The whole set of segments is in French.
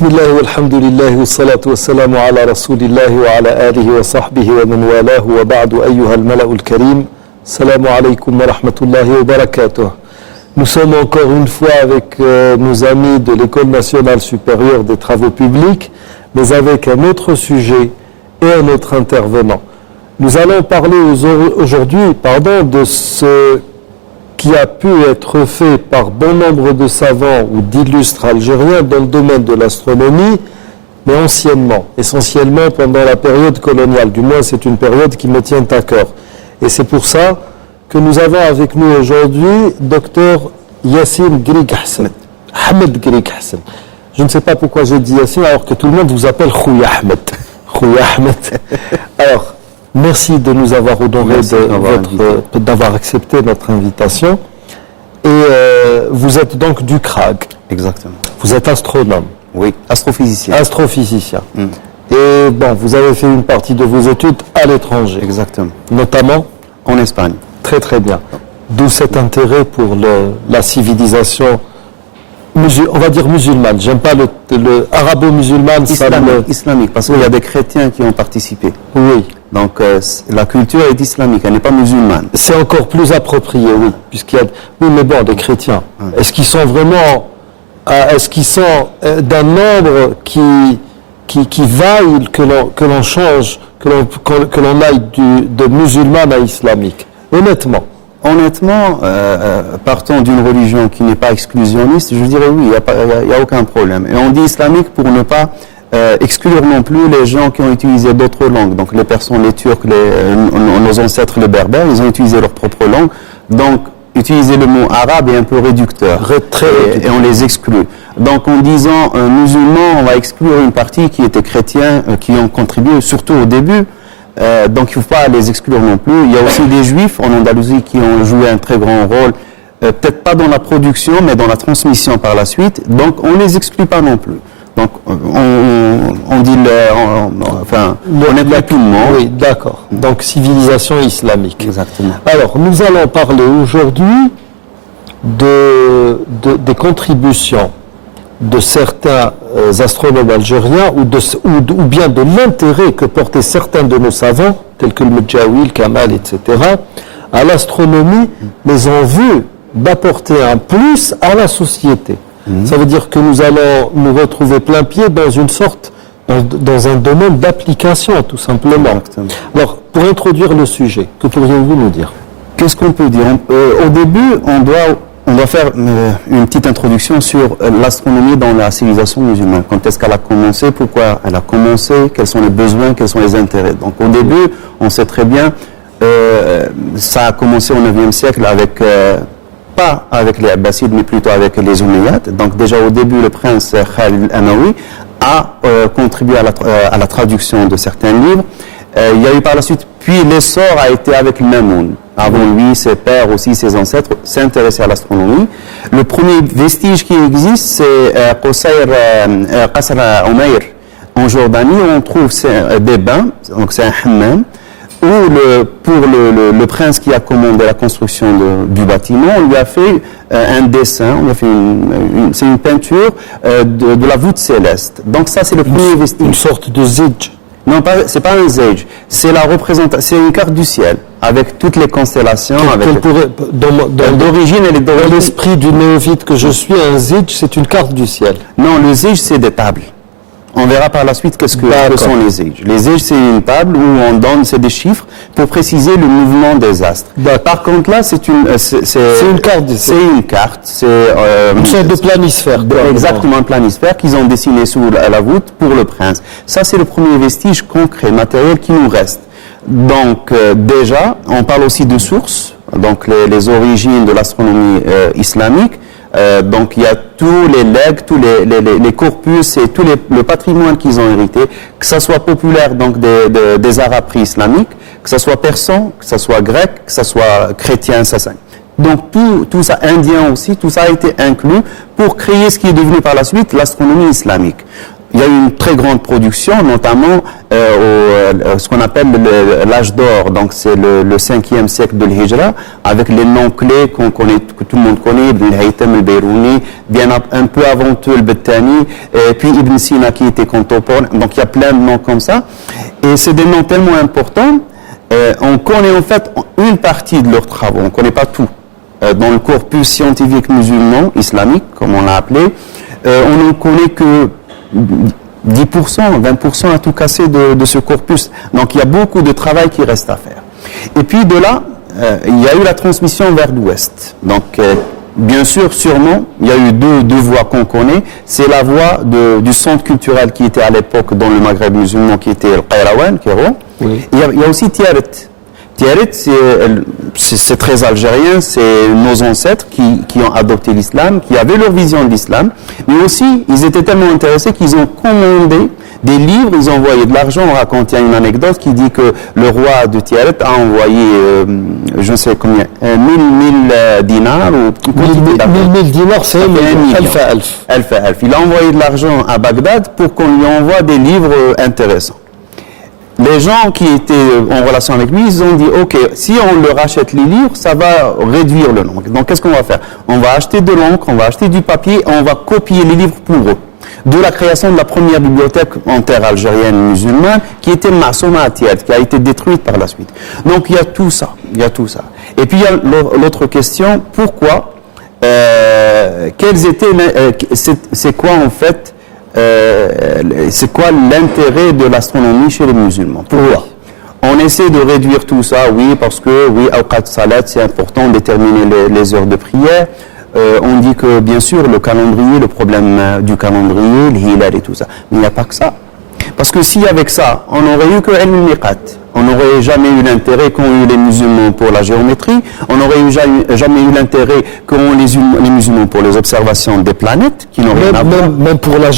بسم الله والحمد لله والصلاة والسلام على رسول الله وعلى آله وصحبه ومن والاه وبعد أيها الملأ الكريم السلام عليكم ورحمة الله وبركاته. Nous sommes encore une fois avec nos amis de l'École nationale supérieure des travaux publics, mais avec un autre sujet et un autre intervenant. Nous allons parler aujourd'hui de ce qui a pu être fait par bon nombre de savants ou d'illustres algériens dans le domaine de l'astronomie, mais anciennement, essentiellement pendant la période coloniale. Du moins, c'est une période qui me tient à cœur. Et c'est pour ça que nous avons avec nous aujourd'hui Dr Yassine Grig Hassan, Ahmed Grig Hassan. Je ne sais pas pourquoi j'ai dit Yassine alors que tout le monde vous appelle Khouya Ahmed. Khouya Ahmed. Alors, merci de nous avoir honoré d'avoir accepté notre invitation. Et vous êtes donc du CRAG. Exactement. Vous êtes astronome. Oui, astrophysicien. Astrophysicien. Et bon, vous avez fait une partie de vos études à l'étranger. Exactement. Notamment en Espagne. Très très bien. D'où cet intérêt pour la civilisation, on va dire musulmane. J'aime pas le arabo-musulmane. Islamique, parce qu'il y a des chrétiens qui ont participé. Oui. Donc la culture est islamique, elle n'est pas musulmane. C'est encore plus approprié, oui, puisqu'il y a. Oui, mais bon, des chrétiens. Est-ce qu'ils sont vraiment, d'un nombre qui vaille que l'on change, que l'on aille de musulmane à islamique? Honnêtement, partant d'une religion qui n'est pas exclusionniste, je dirais oui, il n'y a aucun problème. Et on dit islamique pour ne pas exclure non plus les gens qui ont utilisé d'autres langues. Donc les personnes, les Turcs, nos ancêtres, les Berbères, ils ont utilisé leur propre langue. Donc utiliser le mot arabe est un peu réducteur. Et on les exclut. Donc en disant musulman, on va exclure une partie qui était chrétien, qui ont contribué, surtout au début. Donc il ne faut pas les exclure non plus. Il y a aussi des juifs en Andalousie qui ont joué un très grand rôle, peut-être pas dans la production, mais dans la transmission par la suite. Donc on ne les exclut pas non plus. Donc on dit, on est tout le monde. Oui, d'accord. Donc civilisation islamique. Exactement. Alors nous allons parler aujourd'hui des contributions de certains astronomes algériens ou bien de l'intérêt que portaient certains de nos savants, tels que le Medjaoui, le Kamal, etc., à l'astronomie, mais en vue d'apporter un plus à la société. Ça veut dire que nous allons nous retrouver plein pied dans un domaine d'application, tout simplement. Exactement. Alors, pour introduire le sujet, que pourriez-vous nous dire? Qu'est-ce qu'on peut dire? Au début, on doit faire une petite introduction sur l'astronomie dans la civilisation musulmane. Quand est-ce qu'elle a commencé? Pourquoi elle a commencé? Quels sont les besoins? Quels sont les intérêts? Donc au début, on sait très bien, ça a commencé au 9e siècle avec, pas avec les Abbasides, mais plutôt avec les Omeyyades. Donc déjà au début, le prince Khalid al-Amawi a contribué à la traduction de certains livres. Il y a eu par la suite, puis l'essor a été avec le Mamoun. Avant lui, ses pères aussi, ses ancêtres s'intéressaient à l'astronomie. Le premier vestige qui existe, c'est Qasr Umayr en Jordanie, où on trouve des bains, donc c'est un hammam, où pour le prince qui a commandé la construction du bâtiment, on lui a fait un dessin, on lui a fait c'est une peinture de la voûte céleste. Donc ça, c'est le premier vestige. Une sorte de zidj. Non, c'est pas un zidj, c'est la représentation, c'est une carte du ciel avec toutes les constellations. D'origine, elle est dans l'esprit du néophyte que je suis. Un zidj, c'est une carte du ciel. Non, le zidj, c'est des tables. On verra par la suite qu'est-ce que sont les zidj. Les zidj, c'est une table où on donne, c'est des chiffres pour préciser le mouvement des astres. Par contre, là, c'est une carte. C'est une carte. C'est une sorte de planisphère. Exactement, un planisphère qu'ils ont dessiné sous la voûte pour le prince. Ça, c'est le premier vestige concret, matériel qui nous reste. Donc, déjà, on parle aussi de sources, donc les origines de l'astronomie islamique. Donc il y a tous les legs, tous les corpus et tout le patrimoine qu'ils ont hérité, que ça soit populaire donc des arabes pré-islamiques, que ça soit persan, que ça soit grec, que ça soit chrétien, sassanide. Donc tout ça, indien aussi, tout ça a été inclus pour créer ce qui est devenu par la suite l'astronomie islamique. Il y a eu une très grande production, notamment ce qu'on appelle l'âge d'or. Donc c'est le 5e siècle de l'Hijra, avec les noms clés qu'on connaît, que tout le monde connaît, Ibn al-Haytham al-Bayrouni, bien un peu avant tout al-Battani, et puis Ibn Sina qui était contemporain. Donc il y a plein de noms comme ça. Et c'est des noms tellement importants. On connaît en fait une partie de leurs travaux, on ne connaît pas tout. Dans le corpus scientifique musulman, islamique, comme on l'a appelé, on ne connaît que 10%, 20% à tout casser de ce corpus. Donc il y a beaucoup de travail qui reste à faire. Et puis de là, il y a eu la transmission vers l'ouest. Donc bien sûr, sûrement, il y a eu deux voies qu'on connaît. C'est la voie du centre culturel qui était à l'époque dans le Maghreb musulman, qui était le Qayrawan, Kéro. Oui. Il y a aussi Tiaret. Tiaret, c'est très algérien, c'est nos ancêtres qui ont adopté l'islam, qui avaient leur vision de l'islam, mais aussi, ils étaient tellement intéressés qu'ils ont commandé des livres, ils ont envoyé de l'argent. On raconte, il y a une anecdote qui dit que le roi de Tiaret a envoyé, je ne sais combien, 1000 dinars ou 1000 dinars, c'est 1000. Il a envoyé de l'argent à Bagdad pour qu'on lui envoie des livres intéressants. Les gens qui étaient en relation avec lui, ils ont dit, OK, si on leur achète les livres, ça va réduire le nombre. Donc, qu'est-ce qu'on va faire? On va acheter de l'encre, on va acheter du papier, on va copier les livres pour eux. De la création de la première bibliothèque en terre algérienne musulmane, qui était Massouma à Tiaret, qui a été détruite par la suite. Donc, il y a tout ça. Et puis, il y a l'autre question, pourquoi, c'est quoi en fait, c'est quoi l'intérêt de l'astronomie chez les musulmans? Pourquoi? On essaie de réduire tout ça, oui, parce que, oui, awqat salat, c'est important, déterminer les heures de prière. On dit que, bien sûr, le calendrier, le problème du calendrier, le hilal et tout ça. Mais il n'y a pas que ça. Parce que si avec ça, on n'aurait eu que al-miqat, on n'aurait jamais eu l'intérêt qu'ont eu les musulmans pour la géométrie, on n'aurait jamais eu l'intérêt qu'ont les musulmans pour les observations des planètes, qui n'ont rien à voir. Même pour la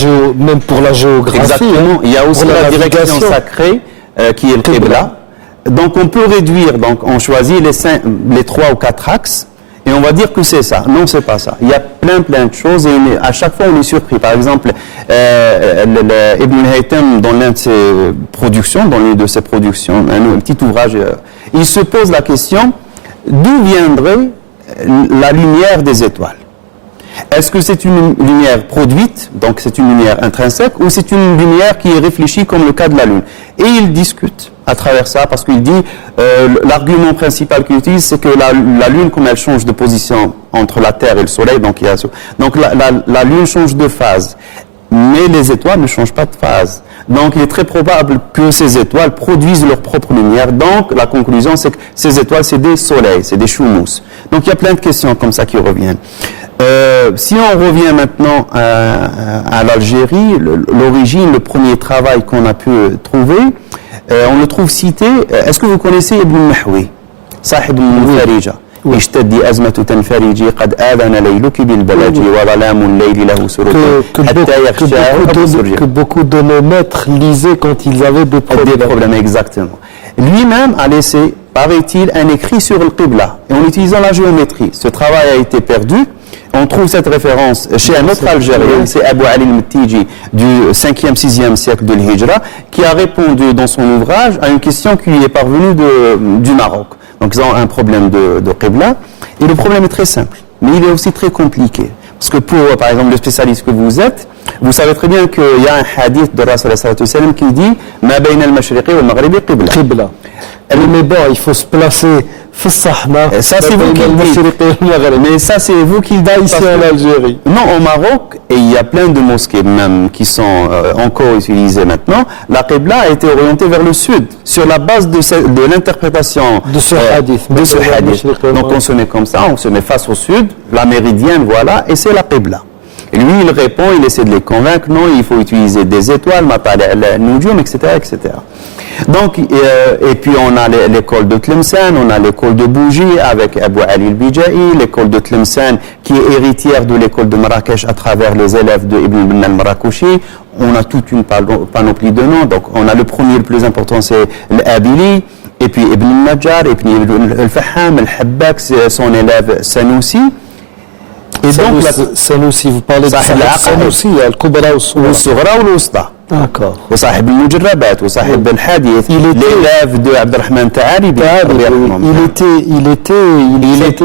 géographie. Exactement. Il y a aussi la direction sacrée, qui est le Qibla. Donc on peut réduire, donc on choisit les 3 ou 4 axes, et on va dire que c'est ça. Non, c'est pas ça. Il y a plein de choses, et à chaque fois on est surpris. Par exemple, Ibn al-Haytham, dans l'une de ses productions, un petit ouvrage, il se pose la question, d'où viendrait la lumière des étoiles? Est-ce que c'est une lumière produite, donc c'est une lumière intrinsèque, ou c'est une lumière qui est réfléchie comme le cas de la Lune? Et il discute à travers ça, parce qu'il dit, l'argument principal qu'il utilise, c'est que la Lune, comme elle change de position entre la Terre et le Soleil, donc la Lune change de phase, mais les étoiles ne changent pas de phase. Donc il est très probable que ces étoiles produisent leur propre lumière. Donc la conclusion, c'est que ces étoiles, c'est des soleils, c'est des choumous. Donc il y a plein de questions comme ça qui reviennent. Si on revient maintenant à l'Algérie, l'origine, le premier travail qu'on a pu trouver, on le trouve cité. Est-ce que vous connaissez Ibn Nahwi, Sahib al-Farija? اشتدي أزمة تنفرجي قد آذن ليلك بالبلج وظلام الليل له سرور حتى يخشاه que beaucoup de nos maîtres lisaient quand ils avaient des problèmes. Exactement. Lui-même a laissé, paraît-il, un écrit sur le Qibla, et en utilisant la géométrie. Ce travail a été perdu. On trouve cette référence chez un autre Algérien, c'est Abou Ali al-Mittiji du 5e, 6e siècle de l'Hijra, qui a répondu dans son ouvrage à une question qui lui est parvenue du Maroc. Donc ils ont un problème de Qibla, et le problème est très simple, mais il est aussi très compliqué. Parce que pour, par exemple, le spécialiste que vous êtes, vous savez très bien qu'il y a un hadith de Rasul sallallahu alayhi wa sallam qui dit « Ma bayna al-mashriqi wal maghribi qibla ». Mais bon, il faut se placer. Ça, c'est vous qui le dites. Mais ça, c'est vous qui le dites ici en Algérie. Non, au Maroc, et il y a plein de mosquées même qui sont encore utilisées maintenant, la Qibla a été orientée vers le sud, sur la base de l'interprétation de ce hadith. Donc on se met comme ça, on se met face au sud, la méridienne, voilà, et c'est la Qibla. Et lui, il répond, il essaie de les convaincre, non, il faut utiliser des étoiles, etc., etc. Donc, et puis on a l'école de Tlemcen, on a l'école de Bougie avec Abou Ali al-Bija'i, l'école de Tlemcen qui est héritière de l'école de Marrakech à travers les élèves de Ibn al-Marakouchi. On a toute une panoplie de noms. Donc, on a le premier, le plus important, c'est l'Abili, et puis Ibn al-Najjar, et puis Ibn al-Faham, al-Habbak, son élève Sanoussi. Et donc, Sanoussi, vous parlez de Sanoussi, il y a le Kubra ou le Soughra. Le Soughra ou le Wusta. D'accord. وصاحب المجربات وصاحب الحديث l'élève de Abdelrahman Ta'alibi.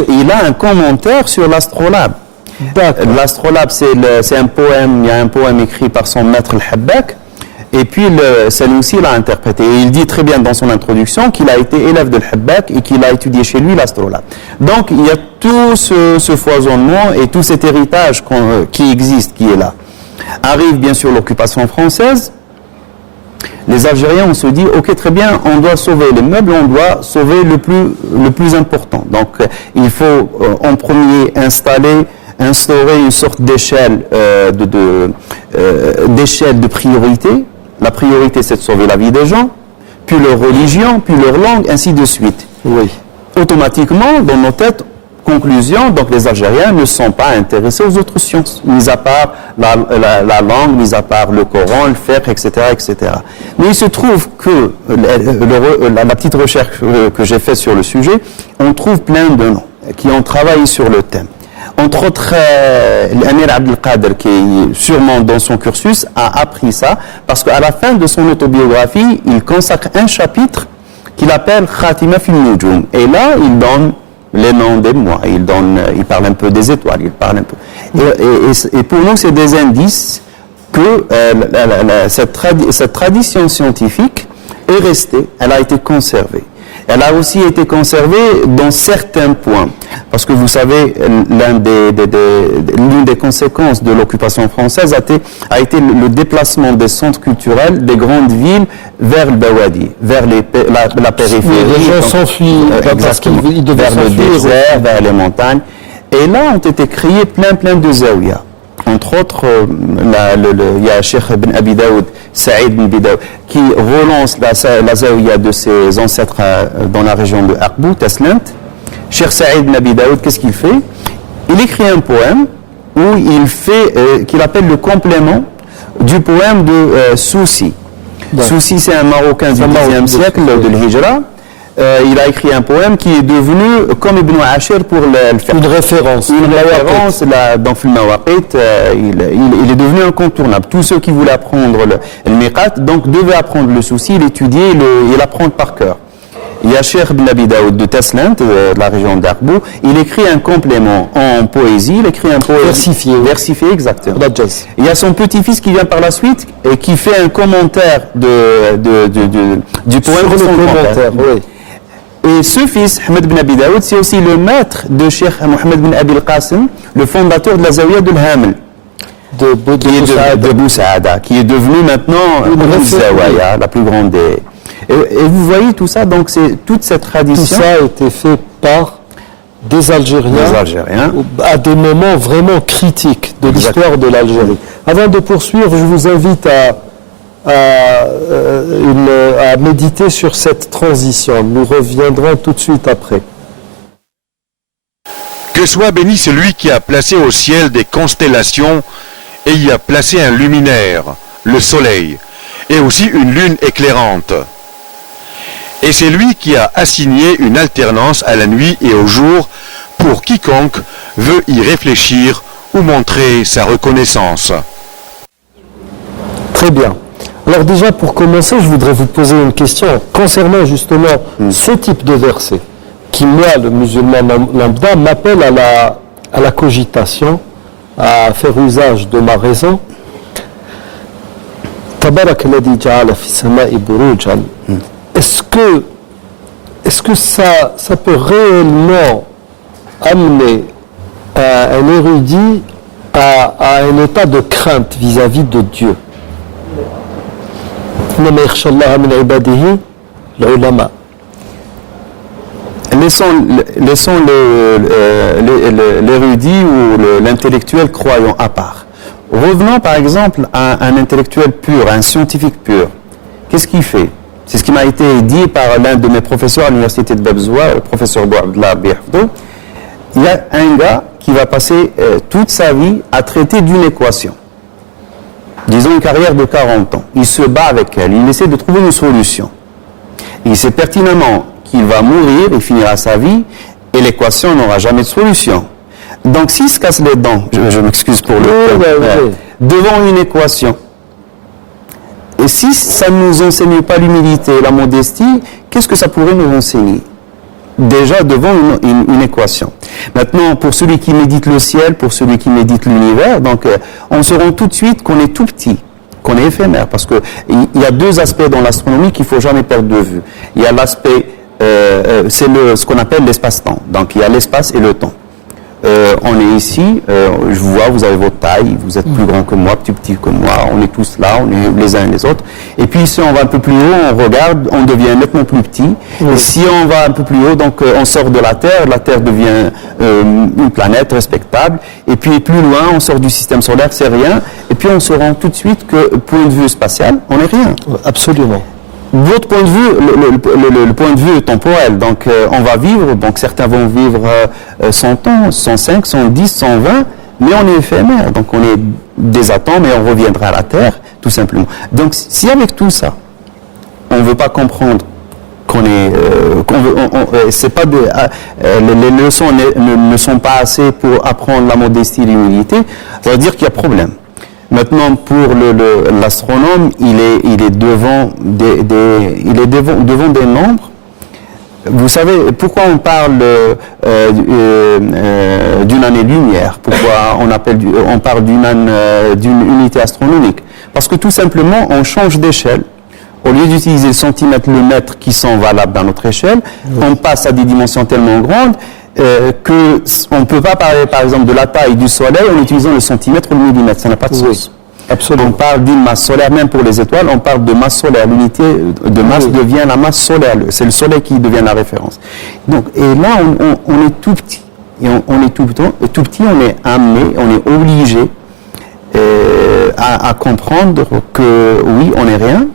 Il a un commentaire sur l'astrolabe. L'astrolabe, c'est un poème, il y a un poème écrit par son maître al-Habbak, et puis Saloussi l'a interprété. Et il dit très bien dans son introduction qu'il a été élève de al-Habbak et qu'il a étudié chez lui l'astrolabe. Donc il y a tout ce foisonnement et tout cet héritage qui existe, qui est là. Arrive bien sûr l'occupation française. Les Algériens, on se dit, ok, très bien, on doit sauver les meubles, on doit sauver le plus important. Donc il faut en premier instaurer une sorte d'échelle d'échelle de priorité. La priorité, c'est de sauver la vie des gens, puis leur religion, puis leur langue, ainsi de suite. Oui. Automatiquement, dans nos têtes, conclusion, donc les Algériens ne sont pas intéressés aux autres sciences, mis à part la langue, mis à part le Coran, le fiqh, etc., etc. Mais il se trouve que la petite recherche que j'ai faite sur le sujet, on trouve plein de noms qui ont travaillé sur le thème. Entre autres, l'Amir Abdelkader, qui sûrement dans son cursus a appris ça, parce qu'à la fin de son autobiographie, il consacre un chapitre qu'il appelle Khatima fil Nujum. Et là, il donne les noms des mois, il parle un peu des étoiles, il parle un peu. Et pour nous, c'est des indices que cette tradition scientifique est restée, elle a été conservée. Elle a aussi été conservée dans certains points. Parce que vous savez, l'une des conséquences de l'occupation française a été le déplacement des centres culturels des grandes villes vers le Bawadi, vers la périphérie. Les gens s'enfuient parce qu'ils devaient vers le s'enfuir, désert, vers les montagnes. Et là ont été créés plein de zawiyas. Entre autres, il y a Cheikh Ben Abi Daoud, Saïd Ben Abi Daoud, qui relance la zawiya de ses ancêtres dans la région de Aqbou, Taslent. Cheikh Saïd Ben Abi Daoud, qu'est-ce qu'il fait? Il écrit un poème où il fait, qu'il appelle le complément du poème de Soussi. Soussi, c'est un Marocain du Xe siècle de l'Hijra. Il a écrit un poème qui est devenu, comme Ibn Ashir pour le fiqh. Une référence. Dans Fil Mawaqit, il est devenu incontournable. Tous ceux qui voulaient apprendre le miqat, donc devaient apprendre le Soussi, l'étudier et l'apprendre par cœur. Il y a Cheikh Ben Abi Daoud de Taslent, de la région d'Arbou. Il écrit un complément en poésie. Il écrit un poème versifié, exactement. Il y a son petit-fils qui vient par la suite et qui fait un commentaire du poème. Sur le commentaire, oui. Et ce fils, Ahmed Ben Abi Daoud, c'est aussi le maître de Cheikh Mohamed Ben Abi al-Qasim, le fondateur de la Zawiya de l'Hamel. De Boussaada, qui est devenu maintenant une Zawiya, la plus grande des... Et vous voyez tout ça, donc c'est toute cette tradition. Tout ça a été fait par des Algériens. À des moments vraiment critiques de l'histoire de l'Algérie. Avant de poursuivre, je vous invite à méditer sur cette transition. Nous reviendrons tout de suite après. Que soit béni celui qui a placé au ciel des constellations et y a placé un luminaire, le soleil, et aussi une lune éclairante. Et c'est lui qui a assigné une alternance à la nuit et au jour pour quiconque veut y réfléchir ou montrer sa reconnaissance. Très bien. Alors déjà, pour commencer, je voudrais vous poser une question concernant justement ce type de verset qui, moi, le musulman lambda, m'appelle à la cogitation, à faire usage de ma raison. Tabarak alladhi ja'ala fi sama'i burujan. Est-ce que ça peut réellement amener un érudit à un état de crainte vis-à-vis de Dieu? Laissons l'érudit ou l'intellectuel croyant à part. Revenons par exemple à un intellectuel pur, à un scientifique pur. Qu'est-ce qu'il fait? C'est ce qui m'a été dit par l'un de mes professeurs à l'université de Babzoua, le professeur Bouabdallah Bihfdo. Il y a un gars qui va passer toute sa vie à traiter d'une équation. Disons une carrière de 40 ans. Il se bat avec elle, il essaie de trouver une solution. Il sait pertinemment qu'il va mourir, il finira sa vie, et l'équation n'aura jamais de solution. Donc s'il se casse les dents, je m'excuse pour le terme, devant une équation, Et si ça ne nous enseigne pas l'humilité et la modestie, qu'est-ce que ça pourrait nous enseigner? Déjà devant une équation. Maintenant, pour celui qui médite le ciel, pour celui qui médite l'univers, donc on se rend tout de suite qu'on est tout petit, qu'on est éphémère, parce que il y a deux aspects dans l'astronomie qu'il faut jamais perdre de vue. Il y a l'aspect, c'est ce qu'on appelle l'espace-temps. Donc il y a l'espace et le temps. On est ici, je vous vois, vous avez votre taille, vous êtes plus grand que moi, plus petit que moi, on est tous là, on est les uns et les autres. Et puis si on va un peu plus haut, on regarde, on devient nettement plus petit. Oui. Et si on va un peu plus haut, donc on sort de la Terre devient une planète respectable. Et puis plus loin, on sort du système solaire, c'est rien. Et puis on se rend tout de suite que, point de vue spatial, on n'est rien. Absolument. Votre point de vue, le point de vue est temporel, donc on va vivre, donc certains vont vivre 100 ans, 105, 110, 120, mais on est éphémère, donc on est des atomes et on reviendra à la Terre, tout simplement. Donc si avec tout ça, on ne veut pas comprendre qu'on est, c'est pas les leçons ne sont pas assez pour apprendre la modestie et l'humilité, ça veut dire qu'il y a problème. Maintenant, pour l'astronome, il est devant des nombres. Vous savez pourquoi on parle d'une année-lumière? Pourquoi on parle d'une unité astronomique? Parce que tout simplement, on change d'échelle. Au lieu d'utiliser le centimètre, le mètre qui sont valables dans notre échelle, on passe à des dimensions tellement grandes qu'on ne peut pas parler, par exemple, de la taille du Soleil en utilisant le centimètre ou le millimètre. Ça n'a pas de sens. Absolument. On parle d'une masse solaire, même pour les étoiles, on parle de masse solaire. L'unité de masse devient la masse solaire. C'est le Soleil qui devient la référence. Donc, et là, on est tout petit. Et on est tout petit, on est amené, on est obligé à comprendre que, oui, on n'est rien,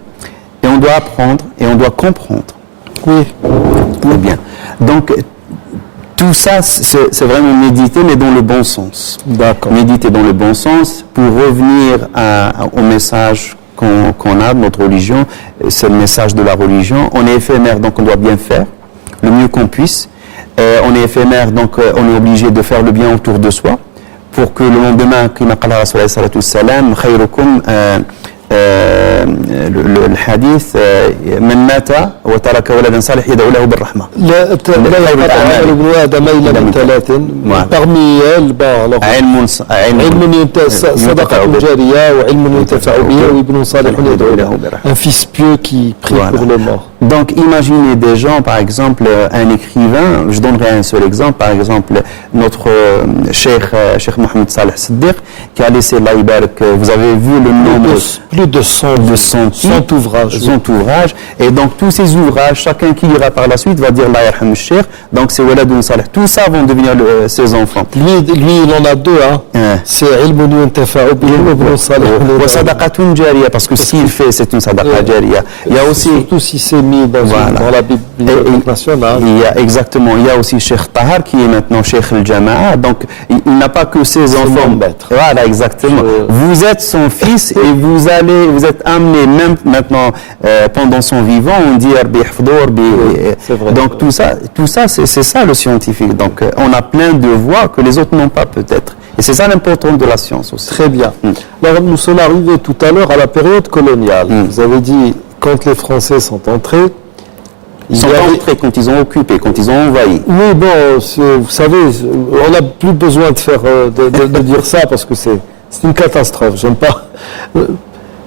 et on doit apprendre, et on doit comprendre. Oui. Très bien. Donc, tout ça, c'est vraiment méditer, mais dans le bon sens. D'accord. Méditer dans le bon sens pour revenir au message qu'on a de notre religion. C'est le message de la religion. On est éphémère, donc on doit bien faire, le mieux qu'on puisse. On est éphémère, donc on est obligé de faire le bien autour de soi pour que le lendemain, comme qala Rasulullah sallallahu alayhi wa sallam, khayrukum الحديث من مات وترك ولدا صالح يدعو له بالرحمة. لا يقطع عمل ابن آدم إلا من ثلاث. Parmi elles, علم صدقة جارية وعلم ينتفع به وابن صالح يدعو له. Un fils pieux qui prie pour les morts. Donc imaginez des gens, par exemple un écrivain, je donnerai un seul exemple, par exemple notre Cheikh Mohamed Saleh Siddiq qui a laissé Allah Ibarak, vous avez vu le nombre plus de 100 ouvrages, et donc tous ces ouvrages, chacun qui lira par la suite va dire La yarham al-Cheikh, donc c'est Waladoun Saleh, tout ça vont devenir ses enfants. Lui il en a deux, c'est Ilmun yuntafa'u bihi wa ibn Saleh wa sadaqatun jariya, parce que s'il fait c'est une sadaqa jariya. Il y a aussi, surtout si c'est mis dans la Bibliothèque nationale. Il y a aussi Cheikh Tahar qui est maintenant Cheikh al-Jama'a, donc il n'a pas que ses enfants. Voilà, exactement. Vous êtes son fils et vous êtes amené même maintenant pendant son vivant, on dit donc tout ça c'est ça le scientifique. Donc on a plein de voies que les autres n'ont pas peut-être. Et c'est ça l'importance de la science aussi. Très bien. Alors nous sommes arrivés tout à l'heure à la période coloniale. Vous avez dit quand les Français sont entrés. Ils sont entrés quand ils ont occupé, quand ils ont envahi. Oui, bon, vous savez, on n'a plus besoin de dire ça parce que c'est une catastrophe. J'aime pas.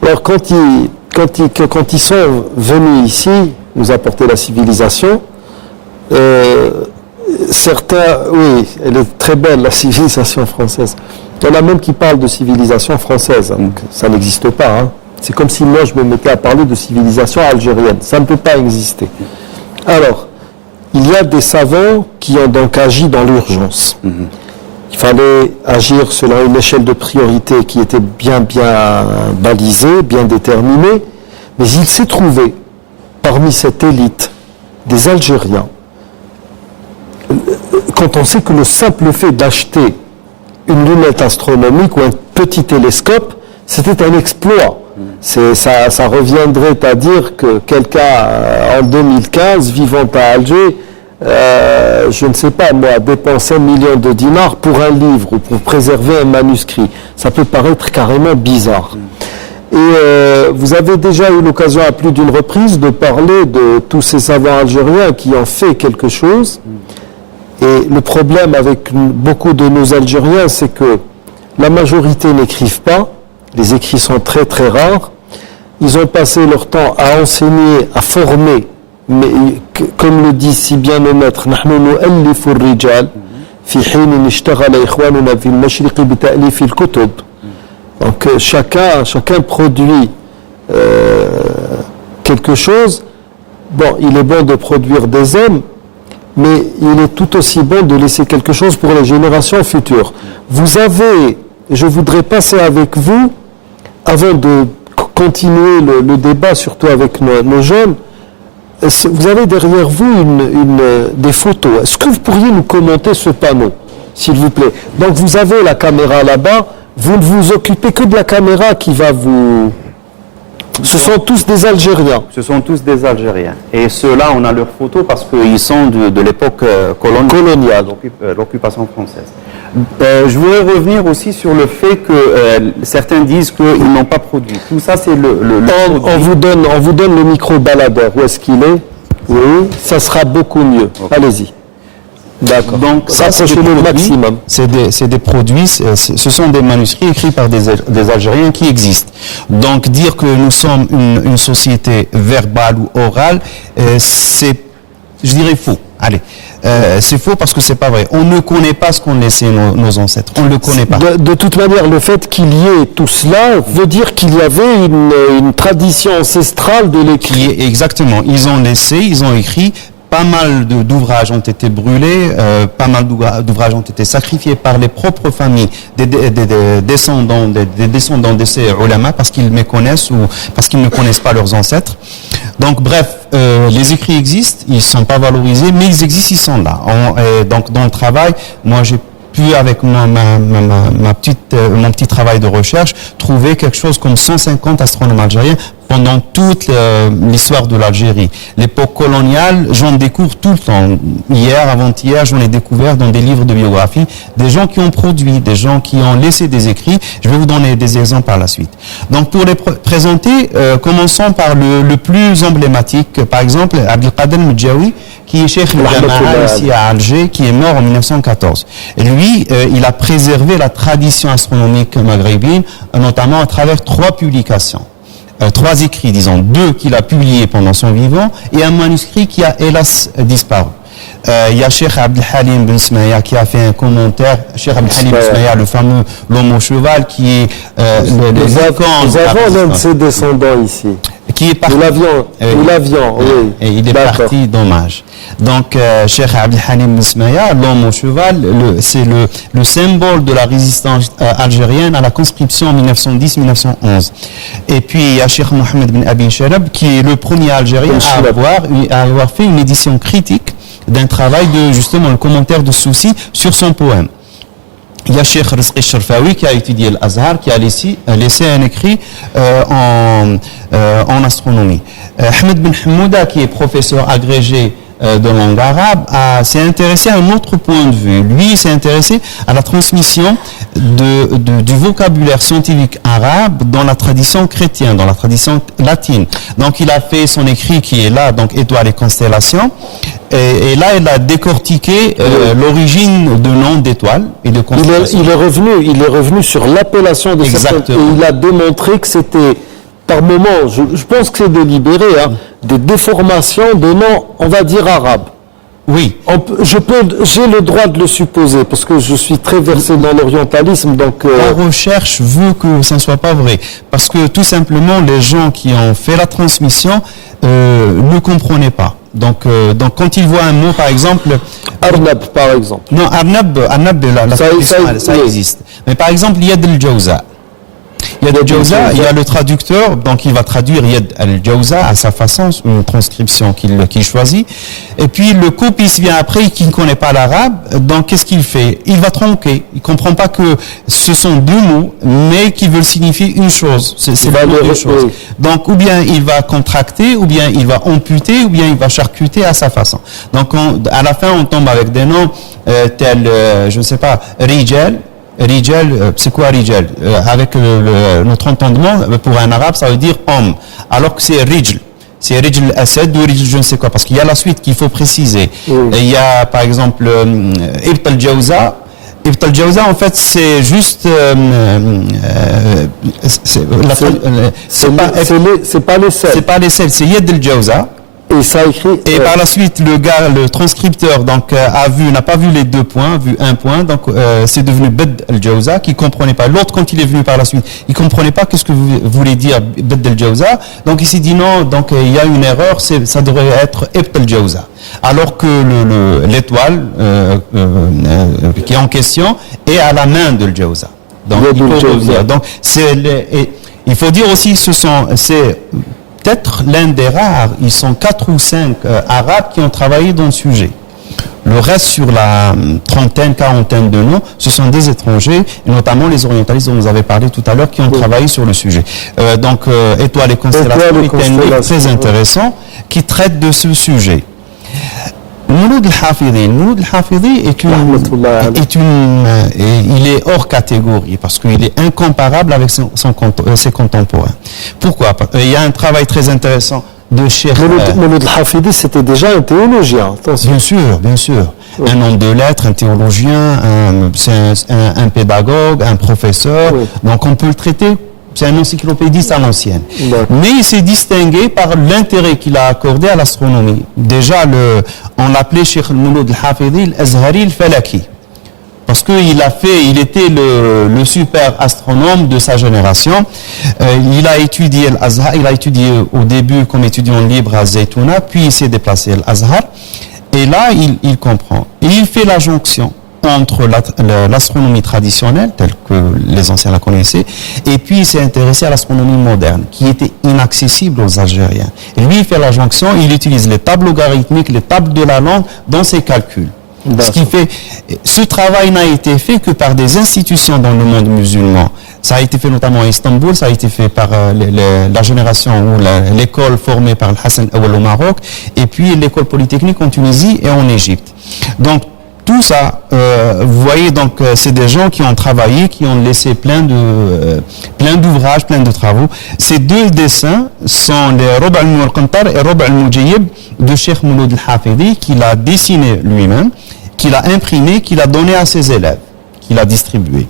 Alors quand ils sont venus ici, nous apporter la civilisation, certains, oui, elle est très belle la civilisation française. Il y en a même qui parlent de civilisation française, donc ça n'existe pas. C'est comme si moi je me mettais à parler de civilisation algérienne, ça ne peut pas exister. Alors, il y a des savants qui ont donc agi dans l'urgence. Il fallait agir selon une échelle de priorité qui était bien balisée, bien déterminée, mais il s'est trouvé parmi cette élite des Algériens, quand on sait que le simple fait d'acheter une lunette astronomique ou un petit télescope, c'était un exploit. Ça reviendrait à dire que quelqu'un en 2015, vivant à Alger, je ne sais pas moi, dépenser 1 million de dinars pour un livre ou pour préserver un manuscrit. Ça peut paraître carrément bizarre. Et vous avez déjà eu l'occasion à plus d'une reprise de parler de tous ces savants algériens qui ont fait quelque chose. Et le problème avec beaucoup de nos Algériens, c'est que la majorité n'écrivent pas. Les écrits sont très très rares. Ils ont passé leur temps à enseigner, à former. Mais comme le dit si bien le maître, نحن نؤلف الرجال في حين اشتغل إخواننا في المشرق بتأليف الكتب. Donc chacun produit quelque chose. Bon, il est bon de produire des hommes, mais il est tout aussi bon de laisser quelque chose pour les générations futures. Vous avez, je voudrais passer avec vous, avant de continuer le débat, surtout avec nos jeunes, vous avez derrière vous des photos. Est-ce que vous pourriez nous commenter ce panneau, s'il vous plaît? Donc vous avez la caméra là-bas, vous ne vous occupez que de la caméra qui va vous... Ce sont tous des Algériens. Ce sont tous des Algériens. Et ceux-là, on a leurs photos parce qu'ils sont de l'époque coloniale, l'occupation française. Je voudrais revenir aussi sur le fait que certains disent qu'ils n'ont pas produit. Tout ça, c'est on vous donne le micro baladeur. Où est-ce qu'il est? Oui, ça sera beaucoup mieux. Okay. Allez-y. D'accord. Donc, ça, c'est le maximum. C'est des produits, ce sont des manuscrits écrits par des Algériens qui existent. Donc, dire que nous sommes une société verbale ou orale, c'est, je dirais, faux. Allez. C'est faux parce que c'est pas vrai. On ne connaît pas ce qu'ont laissé nos ancêtres. On ne le connaît pas. De toute manière, le fait qu'il y ait tout cela veut dire qu'il y avait une tradition ancestrale de l'écrit. Exactement. Ils ont écrit. Pas mal d'ouvrages ont été brûlés, pas mal d'ouvrages ont été sacrifiés par les propres familles des descendants de ces ulama parce qu'ils méconnaissent ou parce qu'ils ne connaissent pas leurs ancêtres. Donc bref, les écrits existent, ils ne sont pas valorisés, mais ils existent, ils sont là. Donc dans le travail, moi j'ai pu, avec mon petit travail de recherche, trouver quelque chose comme 150 astronomes algériens pendant toute l'histoire de l'Algérie. L'époque coloniale, j'en découvre tout le temps. Hier, avant-hier, j'en ai découvert dans des livres de biographie des gens qui ont produit, des gens qui ont laissé des écrits. Je vais vous donner des exemples par la suite. Donc pour les présenter, commençons par le plus emblématique. Par exemple, Abdelkader Medjaoui, qui est cheikh al-Jama'a ici à Alger, qui est mort en 1914. Et lui, il a préservé la tradition astronomique maghrébine, notamment à travers 3 publications. 3 écrits, disons, 2 qu'il a publiés pendant son vivant et un manuscrit qui a hélas disparu. Il y a Cheikh Abdelhalim Ben Smaya qui a fait un commentaire. Cheikh Abdelhalim Ben Smaya, le fameux l'homme au cheval, qui est nous avons l'un de ses descendants ici. Qui est parti. Ou l'avion, oui. Et il est parti dommage. Donc, Cheikh Abdelhalim Ben Smaya, l'homme au cheval, c'est le symbole de la résistance algérienne à la conscription en 1910-1911. Et puis, il y a Cheikh Mohamed Ben Abi Sharab, qui est le premier Algérien à avoir fait une édition critique d'un travail de, justement, le commentaire de Souci sur son poème. Il y a Cheikh Rizqi Sharfawi qui a étudié l'Azhar, qui a laissé un écrit en astronomie. Ahmed Ben Hamouda, qui est professeur agrégé de langue arabe, s'est intéressé à un autre point de vue. Lui, il s'est intéressé à la transmission du vocabulaire scientifique arabe dans la tradition chrétienne, dans la tradition latine. Donc, il a fait son écrit qui est là, donc Étoiles et constellations. Et là, il a décortiqué l'origine de noms d'étoiles et de constellations. Il est revenu sur l'appellation de certaines, et il a démontré que c'était par moments, je pense que c'est délibéré, des déformations de noms, on va dire arabes. Oui. J'ai le droit de le supposer, parce que je suis très versé dans l'orientalisme, donc... La recherche veut que ça ne soit pas vrai, parce que tout simplement, les gens qui ont fait la transmission ne comprenaient pas. Donc quand ils voient un mot, par exemple... Arnab, par exemple. Non, Arnab, ça existe. Mais par exemple, Yad al-Jawza. Yad al-Jawza, il y a le traducteur, donc il va traduire Yad al-Jawza à sa façon, une transcription qu'il choisit. Et puis le copiste vient après, qui ne connaît pas l'arabe, donc qu'est-ce qu'il fait? Il va tronquer. Il ne comprend pas que ce sont 2 mots, mais qui veulent signifier une chose. C'est la même chose. Donc ou bien il va contracter, ou bien il va amputer, ou bien il va charcuter à sa façon. Donc à la fin, on tombe avec des noms tels, je ne sais pas, Rijal, Rijal, c'est quoi Rijal? Avec notre entendement, pour un arabe, ça veut dire homme. Alors que c'est Rijl. C'est Rijl Asad ou Rijl je ne sais quoi. Parce qu'il y a la suite qu'il faut préciser. Et il y a, par exemple, Ibn al-Jawza. Ibn al-Jawza, en fait, c'est juste... c'est pas les selles. C'est pas les selles, c'est Yed al-Jawza. Et ça écrit. Et par la suite, le transcripteur, donc, n'a pas vu les 2 points, a vu un point, donc, c'est devenu Bed al-Jawza, qui comprenait pas. L'autre, quand il est venu par la suite, il comprenait pas qu'est-ce que vous voulez dire Bed al-Jawza. Donc, il s'est dit non, donc, il y a une erreur, ça devrait être Ibn al-Jawza. Alors que l'étoile, qui est en question, est à la main de al-Jawza. Donc, il faut dire aussi, c'est peut-être l'un des rares, ils sont 4 ou 5 arabes qui ont travaillé dans le sujet. Le reste, sur la trentaine, quarantaine de noms, ce sont des étrangers, et notamment les orientalistes dont vous avez parlé tout à l'heure, qui ont travaillé sur le sujet. Donc, Étoiles et constellations est un livre très intéressant qui traite de ce sujet. Mouloud al-Hafidhi il est hors catégorie parce qu'il est incomparable avec ses contemporains. Pourquoi? Il y a un travail très intéressant de Cheikh Mouloud al-Hafidhi, c'était déjà un théologien. Attention. Bien sûr. Oui. Un homme de lettres, un théologien, un pédagogue, un professeur. Oui. Donc on peut le traiter. C'est un encyclopédiste à l'ancienne. Mais il s'est distingué par l'intérêt qu'il a accordé à l'astronomie. Déjà, on l'appelait Cheikh Mouloud al-Hafidhi al-Azhari al-Falaki. Parce qu'il était le super astronome de sa génération. Il a étudié l'Azhar, il a étudié au début comme étudiant libre à Zaytouna, puis il s'est déplacé à l'Azhar. Et là, il comprend. Et il fait la jonction entre l'astronomie traditionnelle, telle que les anciens la connaissaient, et puis il s'est intéressé à l'astronomie moderne, qui était inaccessible aux Algériens. Et lui, il fait la jonction, il utilise les tables logarithmiques, les tables de la langue dans ses calculs. Ce qui fait, ce travail n'a été fait que par des institutions dans le monde musulman. Ça a été fait notamment à Istanbul, ça a été fait par la génération ou l'école formée par le Hassan Awal au Maroc, et puis l'école polytechnique en Tunisie et en Égypte. Donc, tout ça, vous voyez, donc c'est des gens qui ont travaillé, qui ont laissé plein d'ouvrages, plein de travaux. Ces 2 dessins sont les Rob' al-Murqantar et Rob' al-Mujayib de Cheikh Mouloud al-Hafidhi, qu'il a dessiné lui-même, qu'il a imprimé, qu'il a donné à ses élèves, qu'il a distribué.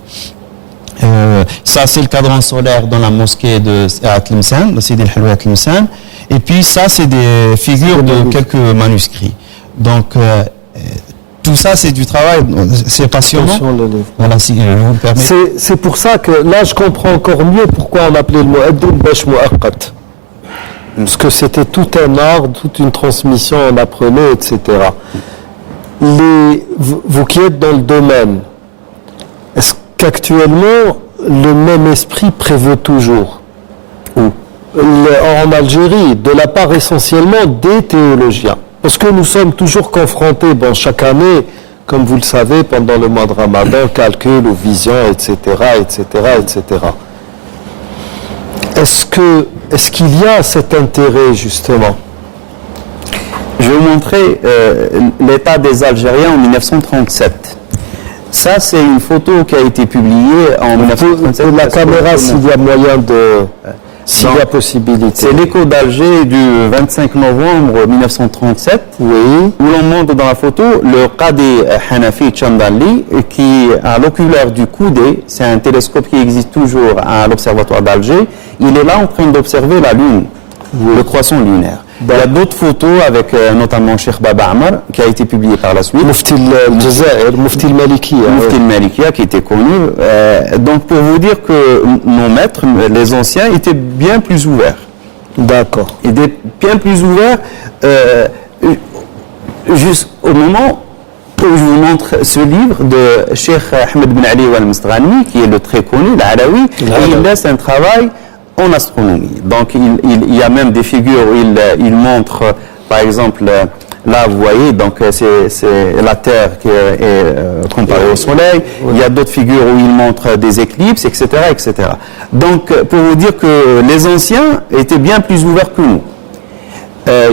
Ça, c'est le cadran solaire dans la mosquée à Tlemcen, le Sidi el-Haloui à Tlemcen. Et puis ça, c'est des figures de quelques manuscrits. Donc, tout ça, c'est du travail, c'est passionnant. Voilà, si je vous le permets. C'est pour ça que là, je comprends encore mieux pourquoi on appelait le mu'addin bash mu'aqqat. Parce que c'était tout un art, toute une transmission, on apprenait, etc. Vous qui êtes dans le domaine, est-ce qu'actuellement, le même esprit prévaut toujours? En Algérie, de la part essentiellement des théologiens. Parce que nous sommes toujours confrontés, chaque année, comme vous le savez, pendant le mois de Ramadan, calcul ou vision, etc., etc., etc. Est-ce qu'il y a cet intérêt, justement? Je vais vous montrer l'état des Algériens en 1937. Ça, c'est une photo qui a été publiée en 1937. La caméra, s'il y a moyen de... S'il y a possibilité. C'est l'écho d'Alger du 25 novembre 1937, oui, où l'on montre dans la photo le Qadi Hanafi Chandali qui, à l'oculaire du Coudé, c'est un télescope qui existe toujours à l'Observatoire d'Alger, il est là en train d'observer la Lune, le croissant lunaire. Il y a d'autres photos avec notamment Cheikh Baba Amar qui a été publié par la suite. Mufti al-Jazair, Mufti al-Malikiya. Mufti al-Malikiya qui était connu. Donc pour vous dire que nos maîtres, les anciens, étaient bien plus ouverts. D'accord. Ils étaient bien plus ouverts juste au moment où je vous montre ce livre de Cheikh Ahmed Ben Ali Al-Mustghani qui est le très connu, l'Alawi, et il laisse un travail en astronomie. Donc il y a même des figures où il montre, par exemple, là vous voyez, donc c'est la Terre qui est comparée au Soleil. Oui. Il y a d'autres figures où il montre des éclipses, etc., etc. Donc pour vous dire que les anciens étaient bien plus ouverts que nous.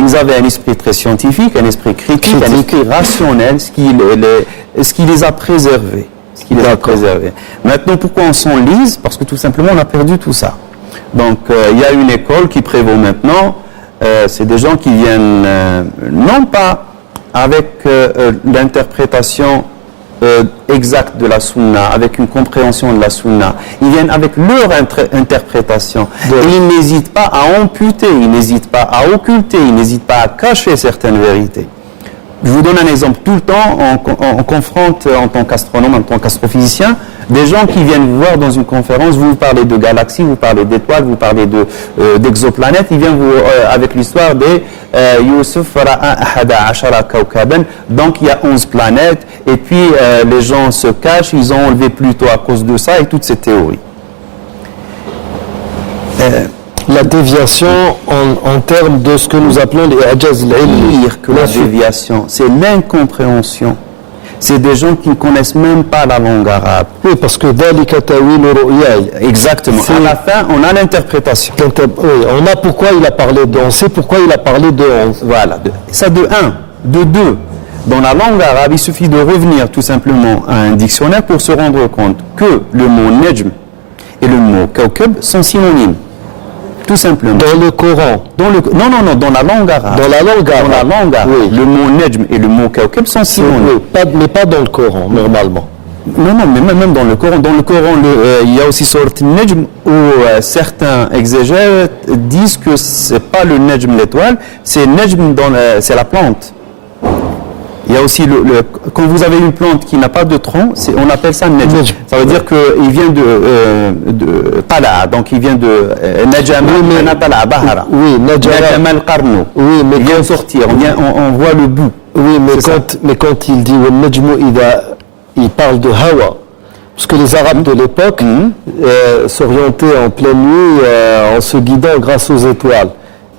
Ils avaient un esprit très scientifique, un esprit critique, un esprit rationnel, ce qui les a préservés. puisqu'il est préservé. Maintenant, pourquoi on s'enlise? Parce que tout simplement, on a perdu tout ça. Donc, il y a une école qui prévaut maintenant. C'est des gens qui viennent, non pas avec l'interprétation exacte de la sunna, avec une compréhension de la sunna. Ils viennent avec leur interprétation. Et ils n'hésitent pas à amputer, ils n'hésitent pas à occulter, ils n'hésitent pas à cacher certaines vérités. Je vous donne un exemple. Tout le temps, on confronte en tant qu'astronome, en tant qu'astrophysicien, des gens qui viennent vous voir dans une conférence, vous parlez de galaxies, vous parlez d'étoiles, vous parlez d'exoplanètes, ils viennent vous avec l'histoire des Youssef Ra'a Ahada Ashara Kawkaban, donc il y a 11 planètes, et puis les gens se cachent, ils ont enlevé Pluton à cause de ça, et toutes ces théories. La déviation en termes de ce que nous appelons les ajaz al-ilm. Pire que la déviation, c'est l'incompréhension. C'est des gens qui ne connaissent même pas la langue arabe. Oui, parce que dhalika ta'wil ru'yay. Exactement. À la fin, on a l'interprétation. Oui, on a pourquoi il a parlé de 11, on sait pourquoi il a parlé de 11. Voilà. Ça de 1. De 2. Dans la langue arabe, il suffit de revenir tout simplement à un dictionnaire pour se rendre compte que le mot najm et le mot kawkab sont synonymes. Tout simplement. Dans le Coran. Non, dans la langue arabe. Dans la langue arabe. Dans la langue arabe. Oui. Le mot najm et le mot kawkab sont synonymes. Oui, mais pas dans le Coran, normalement. Non, mais même dans le Coran. Dans le Coran, il y a aussi sourate Najm où certains exégètes disent que c'est pas le Najm l'étoile, c'est Najm c'est la plante. Il y a aussi quand vous avez une plante qui n'a pas de tronc, on appelle ça Najm. Ça veut dire qu'il vient de Tala, donc il vient de Najama Tala Bahara. Oui, Najama al-Qarnu. Oui, mais il vient de sortir, on voit le bout. Oui, mais quand il dit il parle de Hawa. Parce que les Arabes de l'époque s'orientaient en pleine nuit en se guidant grâce aux étoiles.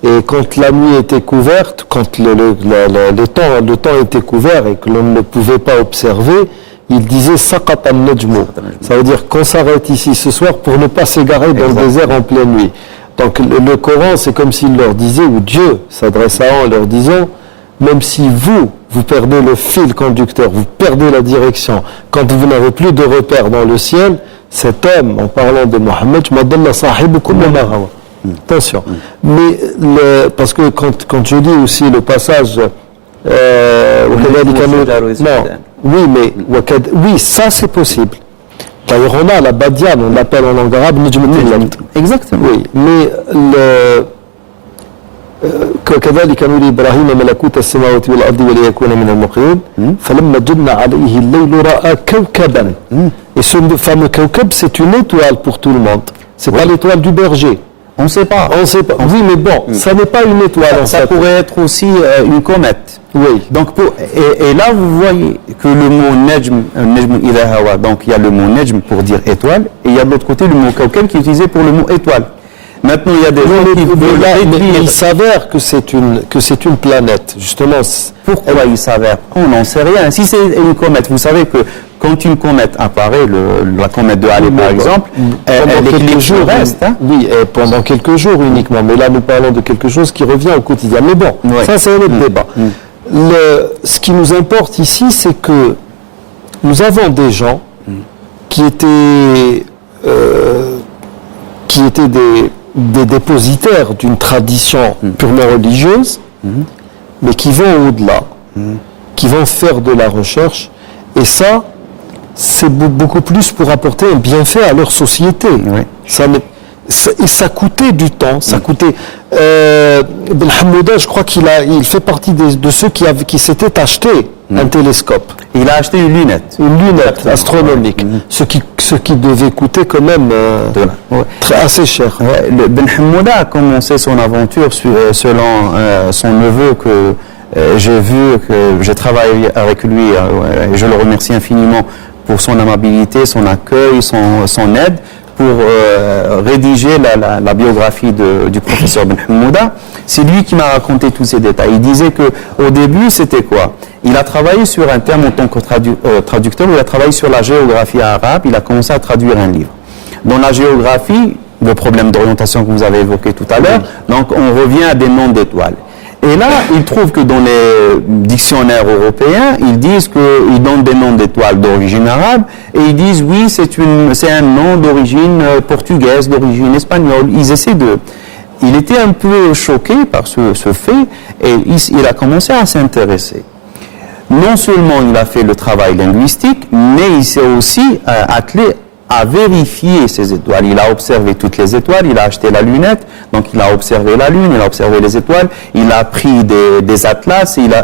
Et quand la nuit était couverte, quand le temps était couvert et que l'on ne pouvait pas observer, il disait Saqat al-Najmu. Ça veut dire qu'on s'arrête ici ce soir pour ne pas s'égarer dans le désert en pleine nuit. Donc le Coran, c'est comme s'il leur disait, ou Dieu s'adresse à eux en leur disant, même si vous perdez le fil conducteur, vous perdez la direction, quand vous n'avez plus de repères dans le ciel, cet homme, en parlant de Mohammed, madalla sahibukum ma hawa. Attention. Mais parce que quand je lis aussi le passage oui, ça c'est possible. D'ailleurs, on a la Badiane, on l'appelle en langue arabe Nujm al-Layl. Exactement. Oui, mais كذلك نري إبراهيم ملكوت السماوات والأرض وليكون من الموقنين فلما جن عليه الليل رأى كوكبا. Et ce fameux kawkab, c'est une étoile pour tout le monde. C'est pas l'étoile du berger. On ne sait pas. On sait pas. Oui, mais bon, ça n'est pas une étoile. Ça pourrait être aussi une comète. Oui. Donc, et là, vous voyez que le mot najm ila hawa, donc il y a le mot najm pour dire étoile, et il y a de l'autre côté le mot kawkab qui est utilisé pour le mot étoile. Maintenant, il y a des gens qui veulent il s'avère que c'est une planète, justement. Pourquoi il s'avère? On n'en sait rien. Si c'est une comète, vous savez que quand une comète apparaît, la comète de Halley par exemple, pendant quelques jours reste. Hein? Oui, pendant quelques jours uniquement. Mais là, nous parlons de quelque chose qui revient au quotidien. Mais bon, ça c'est un autre débat. Ce qui nous importe ici, c'est que nous avons des gens qui étaient des dépositaires d'une tradition purement religieuse, mais qui vont au-delà, qui vont faire de la recherche, et ça, c'est beaucoup plus pour apporter un bienfait à leur société. Et ça coûtait du temps, ça coûtait... Ben Hamouda, je crois qu'il fait partie de ceux qui s'étaient achetés un télescope. Il a acheté une lunette. Une lunette astronomique, ce qui devait coûter quand même assez cher. Ben Hamouda a commencé son aventure selon son neveu que j'ai vu, que j'ai travaillé avec lui, et je le remercie infiniment pour son amabilité, son accueil, son aide, pour rédiger la biographie du professeur Ben Hamouda. C'est lui qui m'a raconté tous ces détails. Il disait qu'au début, c'était quoi? Il a travaillé sur un terme en tant que traducteur, il a travaillé sur la géographie arabe, il a commencé à traduire un livre. Dans la géographie, le problème d'orientation que vous avez évoqué tout à l'heure, donc on revient à des noms d'étoiles. Et là, ils trouvent que dans les dictionnaires européens, ils disent qu'ils donnent des noms d'étoiles d'origine arabe et ils disent oui, c'est un nom d'origine portugaise, d'origine espagnole. Il était un peu choqué par ce fait et il a commencé à s'intéresser. Non seulement il a fait le travail linguistique, mais il s'est aussi attelé à vérifier ces étoiles. Il a observé toutes les étoiles, il a acheté la lunette, donc il a observé la Lune, il a observé les étoiles, il a pris des atlas, il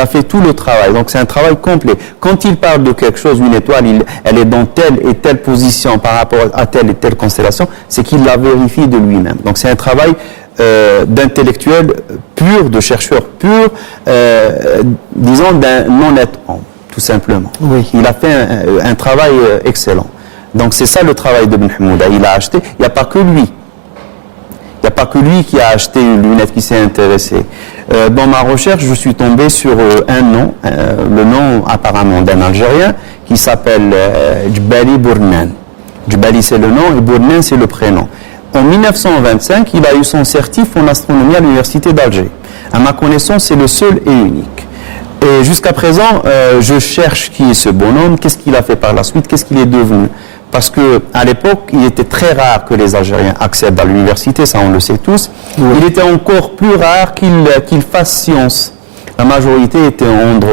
a fait tout le travail. Donc c'est un travail complet. Quand il parle de quelque chose, une étoile, elle est dans telle et telle position par rapport à telle et telle constellation, c'est qu'il la vérifie de lui-même. Donc c'est un travail d'intellectuel pur, de chercheur pur, disons d'un non-être homme, tout simplement. Oui. Il a fait un travail excellent. Donc c'est ça le travail de Ibn Hamouda. Il a acheté, il n'y a pas que lui. Il n'y a pas que lui qui a acheté une lunette, qui s'est intéressé. Dans ma recherche, je suis tombé sur un nom, le nom apparemment d'un Algérien, qui s'appelle Djbali Bournan. Djbali c'est le nom et Bournan c'est le prénom. En 1925, il a eu son certif en astronomie à l'université d'Alger. À ma connaissance, c'est le seul et unique. Et jusqu'à présent, je cherche qui est ce bonhomme, qu'est-ce qu'il a fait par la suite, qu'est-ce qu'il est devenu. Parce qu'à l'époque, il était très rare que les Algériens accèdent à l'université, ça on le sait tous. Oui. Il était encore plus rare qu'ils fassent science. La majorité était en droit,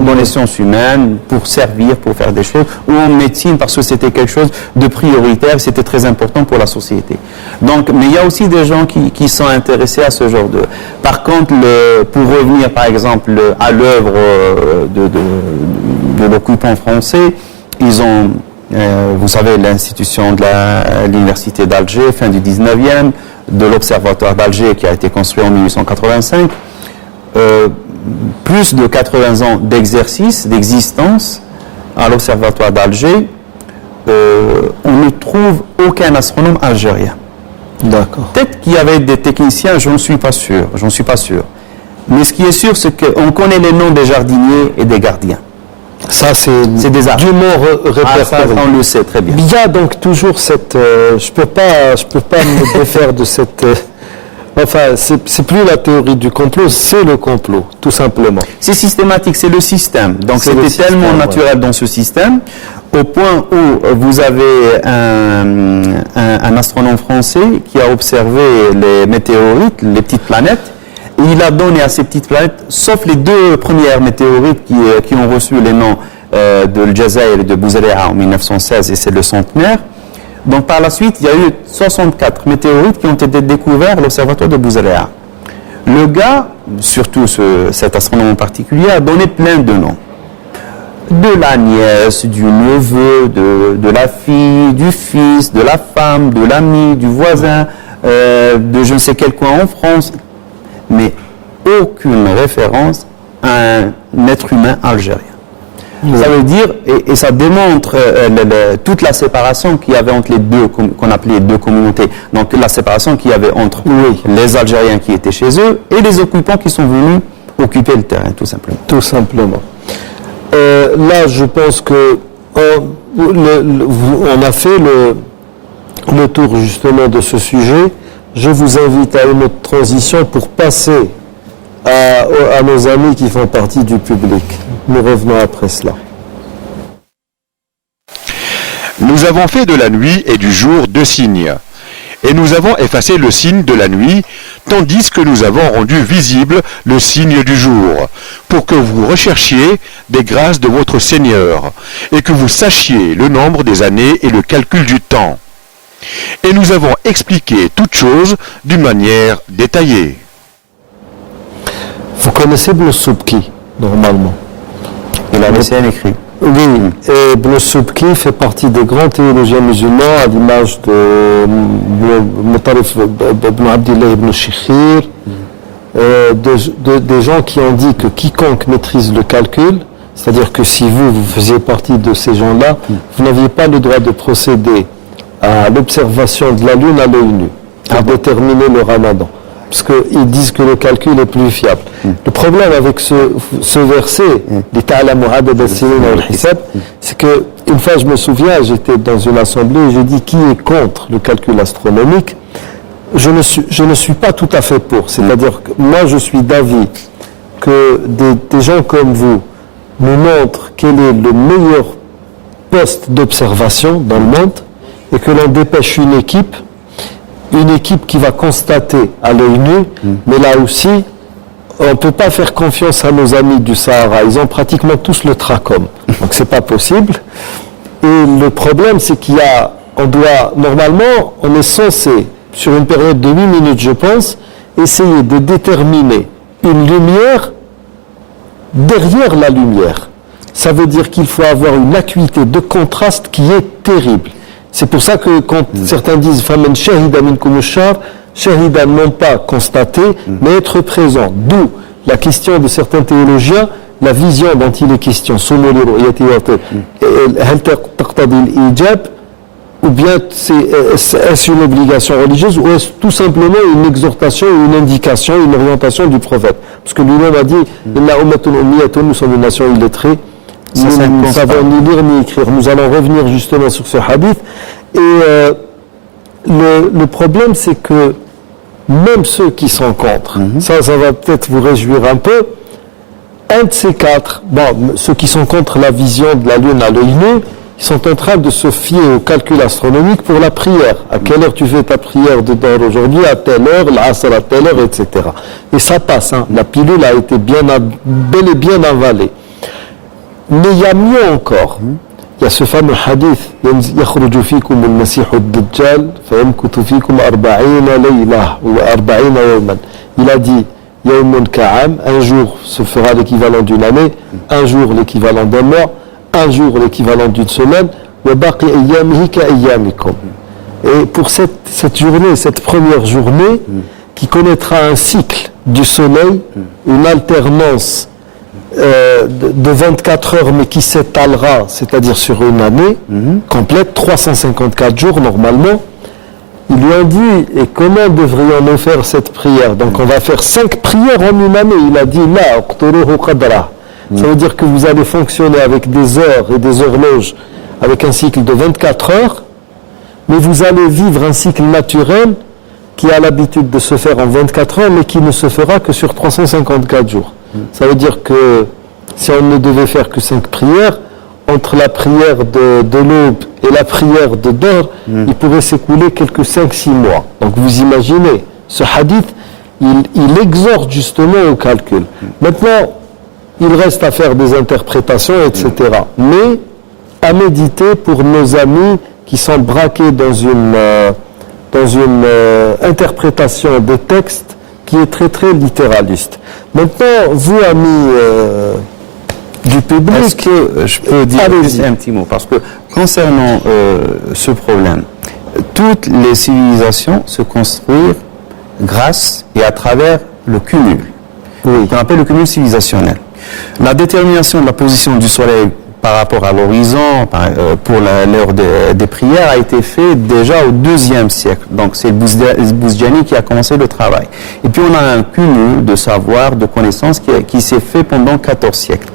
dans les sciences humaines, pour servir, pour faire des choses, ou en médecine, parce que c'était quelque chose de prioritaire, c'était très important pour la société. Donc, mais il y a aussi des gens qui sont intéressés à ce genre de... Par contre, pour revenir par exemple à l'œuvre de l'occupant français, ils ont, vous savez, l'institution de l'université d'Alger, fin du 19e, de l'observatoire d'Alger qui a été construit en 1885, plus de 80 ans d'exercice, d'existence à l'observatoire d'Alger, on ne trouve aucun astronome algérien. D'accord. Peut-être qu'il y avait des techniciens, j'en suis pas sûr. Mais ce qui est sûr, c'est qu'on connaît les noms des jardiniers et des gardiens. Ça, c'est des arts. Du mot répertorié. On le sait très bien. Il y a donc toujours cette... je peux pas me défaire de cette... Enfin, c'est plus la théorie du complot, c'est le complot, tout simplement. C'est systématique, c'est le système. Donc c'était tellement naturel dans ce système, au point où vous avez un astronome français qui a observé les météorites, les petites planètes, et il a donné à ces petites planètes, sauf les deux premières météorites qui ont reçu les noms de l'Jazaïr et de Bouzarea en 1916, et c'est le centenaire. Donc par la suite, il y a eu 64 météorites qui ont été découverts à l'observatoire de Bouzarea. Le gars, surtout cet astronome en particulier, a donné plein de noms. De la nièce, du neveu, de la fille, du fils, de la femme, de l'ami, du voisin, de je ne sais quel coin en France. Mais aucune référence à un être humain algérien. Ça veut dire, et ça démontre toute la séparation qu'il y avait entre les deux, qu'on appelait les deux communautés. Donc la séparation qu'il y avait entre les Algériens qui étaient chez eux et les occupants qui sont venus occuper le terrain, tout simplement. Tout simplement. Là, je pense que on a fait le tour justement de ce sujet. Je vous invite à une autre transition pour passer à nos amis qui font partie du public. Nous revenons après cela. Nous avons fait de la nuit et du jour deux signes, et nous avons effacé le signe de la nuit, tandis que nous avons rendu visible le signe du jour, pour que vous recherchiez des grâces de votre Seigneur, et que vous sachiez le nombre des années et le calcul du temps. Et nous avons expliqué toutes choses d'une manière détaillée. Vous connaissez Ibn Subki, normalement. Il a laissé un écrit. Oui, et Ibn Subki fait partie des grands théologiens musulmans, à l'image de Mutarif ibn Abdillah ibn Shikhir, des gens qui ont dit que quiconque maîtrise le calcul, c'est-à-dire que si vous faisiez partie de ces gens-là, vous n'aviez pas le droit de procéder à l'observation de la Lune à l'œil nu, pour déterminer le ramadan. Parce qu'ils disent que le calcul est plus fiable. Le problème avec ce verset, c'est que une fois, je me souviens, j'étais dans une assemblée et j'ai dit qui est contre le calcul astronomique. je ne suis pas tout à fait pour. C'est-à-dire que moi, je suis d'avis que des gens comme vous nous montrent quel est le meilleur poste d'observation dans le monde et que l'on dépêche une équipe qui va constater à l'œil nu, mais là aussi, on ne peut pas faire confiance à nos amis du Sahara. Ils ont pratiquement tous le trachome. Donc c'est pas possible. Et le problème, c'est normalement, on est censé, sur une période de 8 minutes, je pense, essayer de déterminer une lumière derrière la lumière. Ça veut dire qu'il faut avoir une acuité de contraste qui est terrible. C'est pour ça que quand certains disent « Famen shahida minkum ash-shahr », shahida non pas constater, mais être présent. D'où la question de certains théologiens, la vision dont il est question, ou bien est-ce une obligation religieuse ou est-ce tout simplement une exhortation, une indication, une orientation du prophète. Parce que lui-même a dit « Inna ummatun ummiyatun » nous sommes une nation illettrée, nous ne savons ni lire ni écrire. Nous allons revenir justement sur ce hadith. Et le problème, c'est que même ceux qui sont contre, ça va peut-être vous réjouir un peu, un de ces quatre, ceux qui sont contre la vision de la lune à l'œil nu, ils sont en train de se fier au calcul astronomique pour la prière. À quelle heure tu fais ta prière de Dahr aujourd'hui, à telle heure, l'Asr à telle heure, etc. Et ça passe, la pilule a été bel et bien avalée. Mais il y a mieux encore. Il y a ce fameux hadith يخرج فيكم المسيح الدجال فيمكث فيكم 40 ليلة و 40 يوما. Il a dit يوم كعام, un jour se fera l'équivalent d'une année, un jour l'équivalent d'un mois, un jour l'équivalent d'une semaine, وباقي أيامه كأيامكم. Et pour cette journée, cette première journée, qui connaîtra un cycle du soleil, une alternance de 24 heures, mais qui s'étalera, c'est-à-dire sur une année complète, 354 jours normalement. Ils lui ont dit, et comment devrions-nous faire cette prière? Donc on va faire 5 prières en une année. Il a dit, là, uqturuhu qadra. Ça veut dire que vous allez fonctionner avec des heures et des horloges, avec un cycle de 24 heures, mais vous allez vivre un cycle naturel qui a l'habitude de se faire en 24 heures, mais qui ne se fera que sur 354 jours. Ça veut dire que si on ne devait faire que 5 prières, entre la prière de l'aube et la prière de Dahr, il pourrait s'écouler quelques 5-6 mois. Donc vous imaginez, ce hadith, il exhorte justement au calcul. Maintenant, il reste à faire des interprétations, etc. Mais à méditer pour nos amis qui sont braqués dans une interprétation des textes qui est très très littéraliste. Maintenant, vous, amis du public... Est-ce que je peux dire un petit mot? Parce que concernant ce problème, toutes les civilisations se construisent grâce et à travers le cumul. qu'on appelle le cumul civilisationnel. La détermination de la position du soleil par rapport à l'horizon pour l'heure des prières a été fait déjà au IIe siècle. Donc c'est le Bouzdiani qui a commencé le travail. Et puis on a un cumul de savoir, de connaissances qui s'est fait pendant 14 siècles.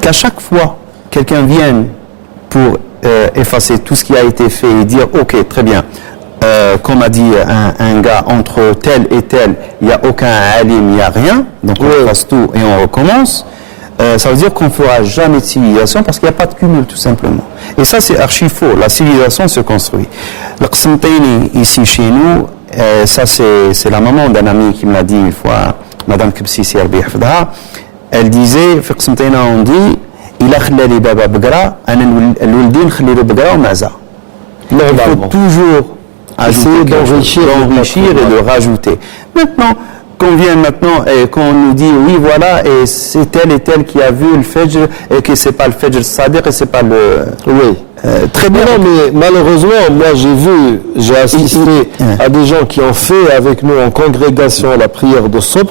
Qu'à chaque fois quelqu'un vienne pour effacer tout ce qui a été fait et dire ok, très bien, comme a dit un gars, entre tel et tel, il n'y a aucun alim, il n'y a rien, donc on efface tout et on recommence. Ça veut dire qu'on ne fera jamais de civilisation parce qu'il n'y a pas de cumul, tout simplement. Et ça, c'est archi faux. La civilisation se construit. Le Qasmtaini, ici chez nous, ça, c'est la maman d'un ami qui me l'a dit une fois, Madame Kibsisi Arbi Hafda. Elle disait, في Qasmtaini, on dit, il a khallali baba bgra, ana l'ouldin khalilu bgra ou maza. Il faut toujours essayer d'enrichir et de rajouter. Maintenant, qu'on vienne maintenant et qu'on nous dit oui voilà et c'est tel et tel qui a vu le Fajr et que c'est pas le Fajr Sadiq et c'est pas le... très bien, mais malheureusement moi j'ai assisté à des gens qui ont fait avec nous en congrégation la prière de Subh.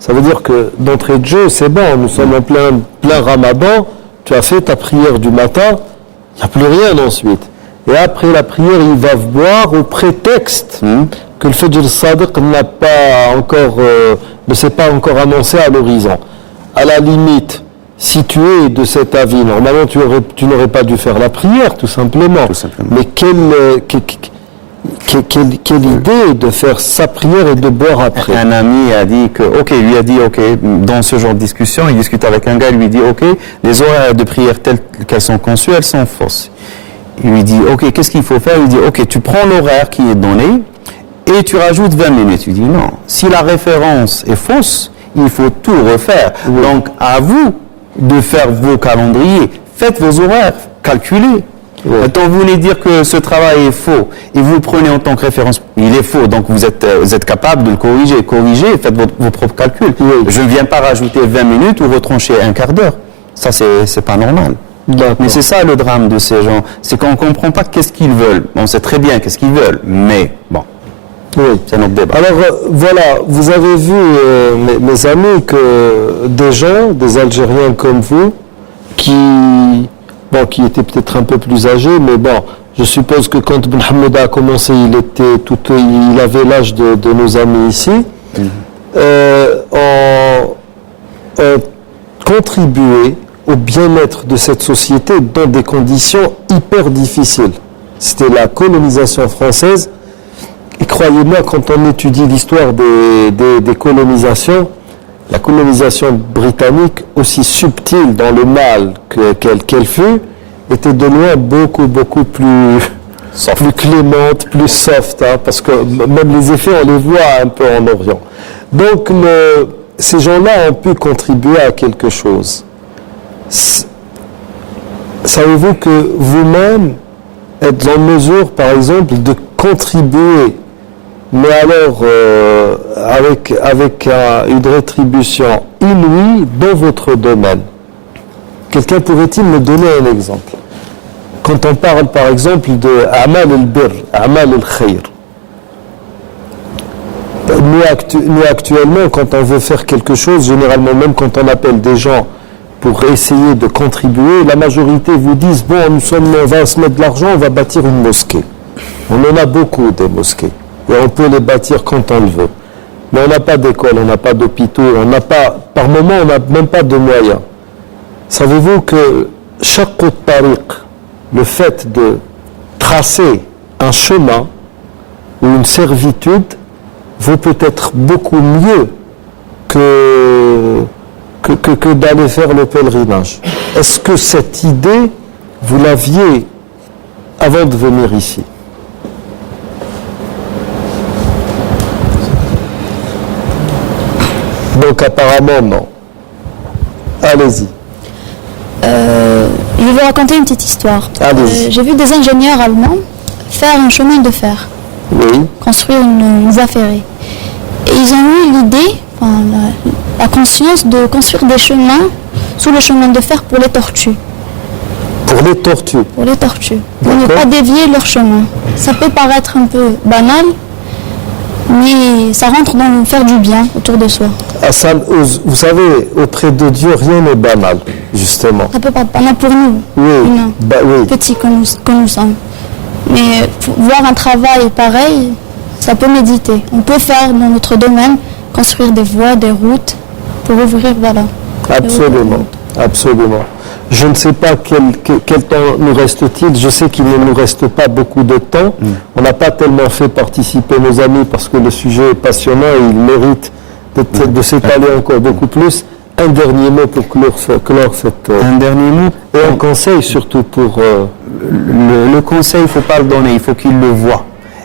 Ça veut dire que d'entrée de jeu c'est bon, nous sommes en plein Ramadan, tu as fait ta prière du matin, il n'y a plus rien ensuite. Et après la prière, ils va boire au prétexte que le Fajr Sadiq n'a pas encore, ne s'est pas encore annoncé à l'horizon. À la limite, si tu es de cet avis, normalement tu n'aurais pas dû faire la prière, tout simplement. Mais quelle idée de faire sa prière et de boire après. Un ami a dit que, lui a dit, dans ce genre de discussion, il discute avec un gars, il lui dit, les horaires de prière telles qu'elles sont conçues, elles sont fausses. Il lui dit, qu'est-ce qu'il faut faire? Il dit, tu prends l'horaire qui est donné et tu rajoutes 20 minutes. Il dit, non, si la référence est fausse, il faut tout refaire. Oui. Donc, à vous de faire vos calendriers, faites vos horaires, calculez. Oui. Quand vous voulez dire que ce travail est faux et vous le prenez en tant que référence, il est faux, donc vous êtes capable de le corriger. Corrigez, faites vos propres calculs. Oui. Je ne viens pas rajouter 20 minutes ou retrancher un quart d'heure. Ça, c'est pas normal. Mais c'est ça le drame de ces gens, c'est qu'on ne comprend pas qu'est-ce qu'ils veulent. On sait très bien qu'est-ce qu'ils veulent, mais bon, c'est notre débat. Alors voilà, vous avez vu, mes amis, que des gens, des Algériens comme vous, qui étaient peut-être un peu plus âgés, mais bon, je suppose que quand Ben Hamouda a commencé, il avait l'âge de nos amis ici, ont contribué au bien-être de cette société dans des conditions hyper difficiles. C'était la colonisation française. Et croyez-moi, quand on étudie l'histoire des colonisations, la colonisation britannique, aussi subtile dans le mal qu'elle fut, était de loin beaucoup plus clémente, plus soft, parce que même les effets, on les voit un peu en Orient. Donc, ces gens-là ont pu contribuer à quelque chose. Savez-vous que vous-même êtes en mesure, par exemple, de contribuer, mais alors avec une rétribution inouïe dans votre domaine? Quelqu'un pourrait-il me donner un exemple? Quand on parle, par exemple, de Amal al-Bir, Amal al-Khayr, nous actuellement, quand on veut faire quelque chose, généralement même quand on appelle des gens pour essayer de contribuer, la majorité vous disent, on va se mettre de l'argent, on va bâtir une mosquée. On en a beaucoup des mosquées, et on peut les bâtir quand on le veut. Mais on n'a pas d'école, on n'a pas d'hôpitaux, par moment, on n'a même pas de moyens. Savez-vous que chaque tariq, le fait de tracer un chemin ou une servitude, vaut peut-être beaucoup mieux que d'aller faire le pèlerinage. Est-ce que cette idée, vous l'aviez avant de venir ici? Donc apparemment non. Allez-y. Je vais vous raconter une petite histoire. J'ai vu des ingénieurs allemands faire un chemin de fer, construire une voie ferrée. Et ils ont eu l'idée, la conscience de construire des chemins sous le chemin de fer pour les tortues. Pour les tortues? Pour les tortues. Pour ne pas dévier leur chemin. Ça peut paraître un peu banal, mais ça rentre dans faire du bien autour de soi. Hassan, vous savez, auprès de Dieu, rien n'est banal, justement. Ça peut pas être banal pour nous, humains, petits que nous sommes. Mais voir un travail pareil, ça peut méditer. On peut faire dans notre domaine, construire des voies, des routes, pour ouvrir, Absolument, absolument. Je ne sais pas quel temps nous reste-t-il. Je sais qu'il ne nous reste pas beaucoup de temps. On n'a pas tellement fait participer nos amis parce que le sujet est passionnant et il mérite de s'étaler encore beaucoup plus. Un dernier mot pour clore cette... Un dernier mot. Et un conseil surtout pour... Le conseil, il ne faut pas le donner, il faut qu'il le voie.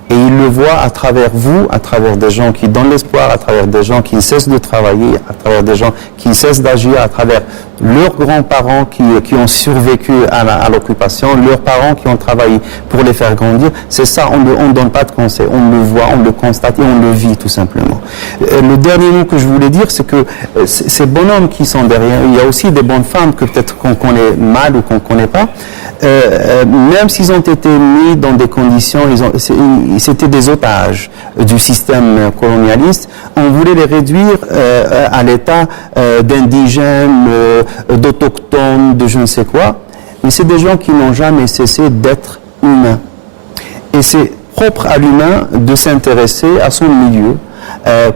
Et il le voit à travers vous, à travers des gens qui donnent l'espoir, à travers des gens qui cessent de travailler, à travers des gens qui cessent d'agir, à travers leurs grands-parents qui ont survécu à l'occupation, leurs parents qui ont travaillé pour les faire grandir. C'est ça, on ne donne pas de conseils, on le voit, on le constate et on le vit tout simplement. Le dernier mot que je voulais dire, c'est que ces bonhommes qui sont derrière, il y a aussi des bonnes femmes que peut-être qu'on connaît mal ou qu'on ne connaît pas. Même s'ils ont été mis dans des conditions, c'était des otages du système colonialiste, on voulait les réduire à l'état d'indigènes, d'autochtones, de je ne sais quoi, mais c'est des gens qui n'ont jamais cessé d'être humains. Et c'est propre à l'humain de s'intéresser à son milieu,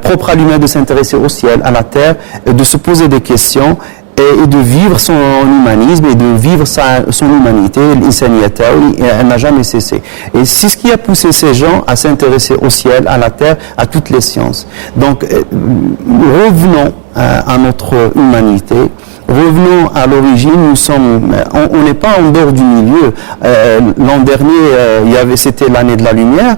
propre à l'humain de s'intéresser au ciel, à la terre, de se poser des questions et de vivre son humanisme et de vivre son humanité. Elle n'a jamais cessé. Et c'est ce qui a poussé ces gens à s'intéresser au ciel, à la terre, à toutes les sciences. Donc, revenons à notre humanité. Revenons à l'origine, on n'est pas en dehors du milieu. L'an dernier, c'était l'année de la lumière.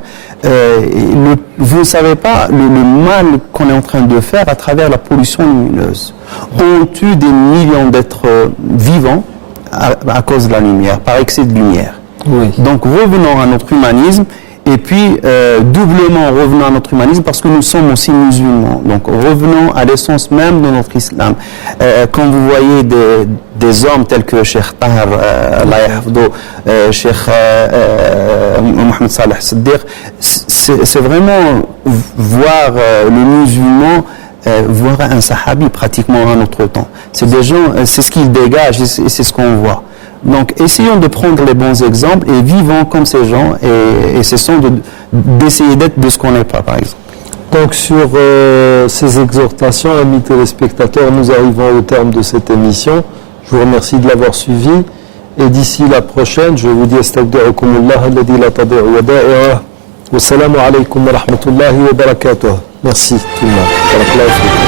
Vous ne savez pas le mal qu'on est en train de faire à travers la pollution lumineuse. On tue des millions d'êtres vivants à cause de la lumière, par excès de lumière. Oui. Donc revenons à notre humanisme. Et puis, doublement revenons à notre humanisme parce que nous sommes aussi musulmans. Donc, revenons à l'essence même de notre islam. Quand vous voyez des hommes tels que Cheikh Tahar, Cheikh Mohamed Saleh Siddiq, c'est vraiment voir le musulman, voir un sahabi pratiquement à notre temps. C'est des gens, c'est ce qu'ils dégagent et c'est ce qu'on voit. Donc, essayons de prendre les bons exemples et vivons comme ces gens et cessons d'essayer d'être de ce qu'on n'est pas, par exemple. Donc, sur ces exhortations, amis téléspectateurs, nous arrivons au terme de cette émission. Je vous remercie de l'avoir suivi. Et d'ici la prochaine, je vous dis astagfirukumullah alladhi la tadi'u wada'i'ah. Wassalamu alaykum wa rahmatullahi wa barakatuh. Merci tout le monde.